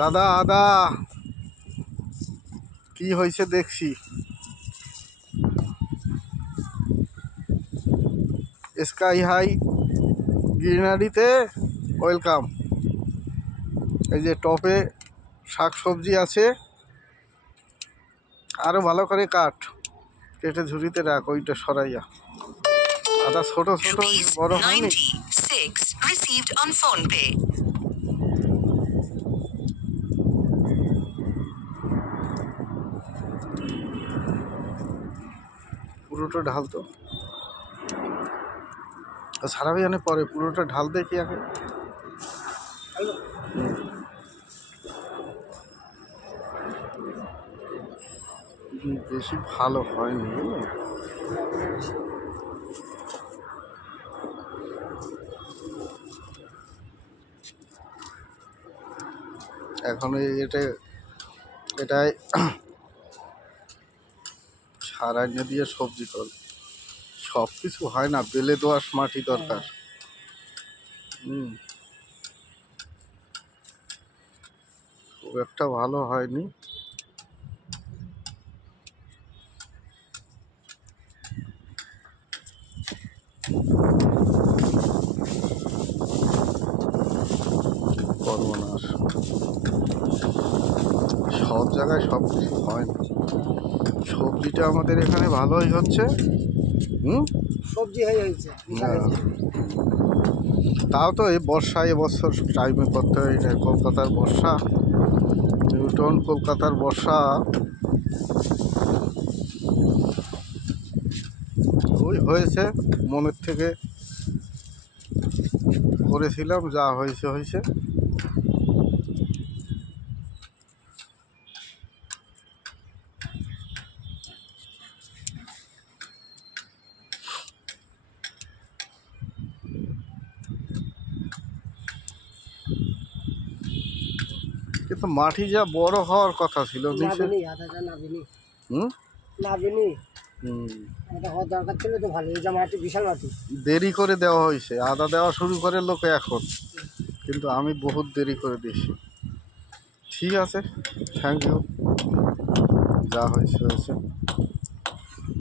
দাদা আদা কি হয়েছে দেখছি। স্কাই হাই গ্রিনারিতে ওয়েলকাম। এই যে টপে শাক সবজি আছে, আরো ভালো করে কাট, কেটে ঝুড়িতে রাখ, ওইটা সরাইয়া। আদা ছোট ছোট বড় হয়নি। পুরোটা ঢাল তো, ছাড়াবি আনে পরে, পুরোটা ঢাল দেখি আগে। বেশি ভালো হয়নি। এখন এটাই সার আইনে দিয়ে সবজি কর, সব কিছু হয় না, বেলে দোআঁশ মাটি দরকার। খুব একটা ভালো হয়নি। সর্বনাশ, সব জায়গায় সব কিছু হয় না। সবজিটা আমাদের এখানে ভালোই হচ্ছে। সবজি হয়েছে, তাও তো এই বর্ষা, এবছর টাইমে করতে হয় না। কলকাতার বর্ষা, নিউটন কলকাতার বর্ষা। ওই হয়েছে, মনের থেকে করেছিলাম, যা হয়েছে হয়েছে। কিন্তু মাটি যা বড় হওয়ার কথা ছিল, দেরি করে দেওয়া হয়েছে। আদা দেওয়া শুরু করে লোকে এখন, কিন্তু আমি বহুত দেরি করে দিয়েছি। ঠিক আছে, থ্যাংক ইউ, যা হয়েছে হয়েছে।